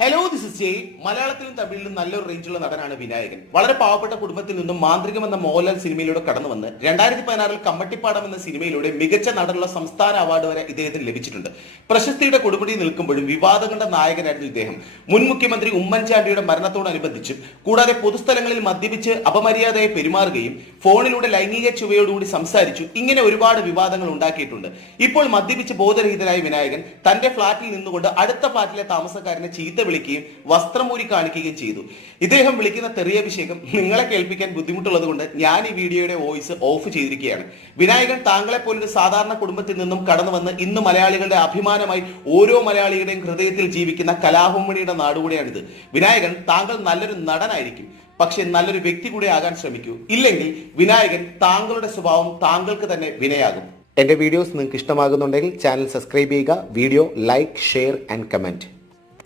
Hello this is ജയ്. മലയാളത്തിലും തമിഴിലും നല്ലൊരു റേഞ്ചുള്ള നടനാണ് വിനായകൻ. വളരെ പാവപ്പെട്ട കുടുംബത്തിൽ നിന്നും മാന്ത്രികം എന്ന മോഹൻലാൽ സിനിമയിലൂടെ കടന്നു വന്ന് 2016 കമ്മട്ടിപ്പാടം എന്ന സിനിമയിലൂടെ മികച്ച നടനുള്ള സംസ്ഥാന അവാർഡ് വരെ ഇദ്ദേഹത്തിന് ലഭിച്ചിട്ടുണ്ട്. പ്രശസ്തിയുടെ കൊടുമുടി നിൽക്കുമ്പോഴും വിവാദങ്ങളുടെ നായകനായിരുന്നു ഇദ്ദേഹം. മുൻ മുഖ്യമന്ത്രി ഉമ്മൻചാണ്ടിയുടെ മരണത്തോടനുബന്ധിച്ചും കൂടാതെ പൊതുസ്ഥലങ്ങളിൽ മദ്യപിച്ച് അപമര്യാദയെ പെരുമാറുകയും ഫോണിലൂടെ ലൈംഗിക ചുവയോടുകൂടി സംസാരിച്ചു. ഇങ്ങനെ ഒരുപാട് വിവാദങ്ങൾ ഉണ്ടാക്കിയിട്ടുണ്ട്. ഇപ്പോൾ മദ്യപിച്ച് ബോധരഹിതനായ വിനായകൻ തന്റെ ഫ്ളാറ്റിൽ നിന്നുകൊണ്ട് അടുത്ത ഫ്ളാറ്റിലെ താമസക്കാരനെ ചീത്ത വിളിക്കുകയും വസ്ത്രമൂരി കാണിക്കുകയും ചെയ്തു. ഇദ്ദേഹം വിളിക്കുന്ന തെറിയഭിഷേകം നിങ്ങളെ കേൾപ്പിക്കാൻ ബുദ്ധിമുട്ടുള്ളത് കൊണ്ട് ഞാൻ ഈ വീഡിയോയുടെ വോയിസ് ഓഫ് ചെയ്തിരിക്കുകയാണ്. വിനായകൻ താങ്കളെ പോലൊരു സാധാരണ കുടുംബത്തിൽ നിന്നും കടന്നു വന്ന് ഇന്ന് മലയാളികളുടെ അഭിമാനമായി ഓരോ മലയാളിയുടെയും ഹൃദയത്തിൽ ജീവിക്കുന്ന കലാഭവമണിയുടെ നാടുകൂടെയാണിത്. വിനായകൻ, താങ്കൾ നല്ലൊരു നടനായിരിക്കും, പക്ഷെ നല്ലൊരു വ്യക്തി കൂടെ ആകാൻ ശ്രമിക്കൂ. ഇല്ലെങ്കിൽ വിനായകൻ താങ്കളുടെ സ്വഭാവം താങ്കൾക്ക് തന്നെ വിനയാകും. എന്റെ വീഡിയോസ് നിങ്ങൾക്ക് ഇഷ്ടമാകുന്നുണ്ടെങ്കിൽ ചാനൽ സബ്സ്ക്രൈബ് ചെയ്യുക. Video like, share and comment.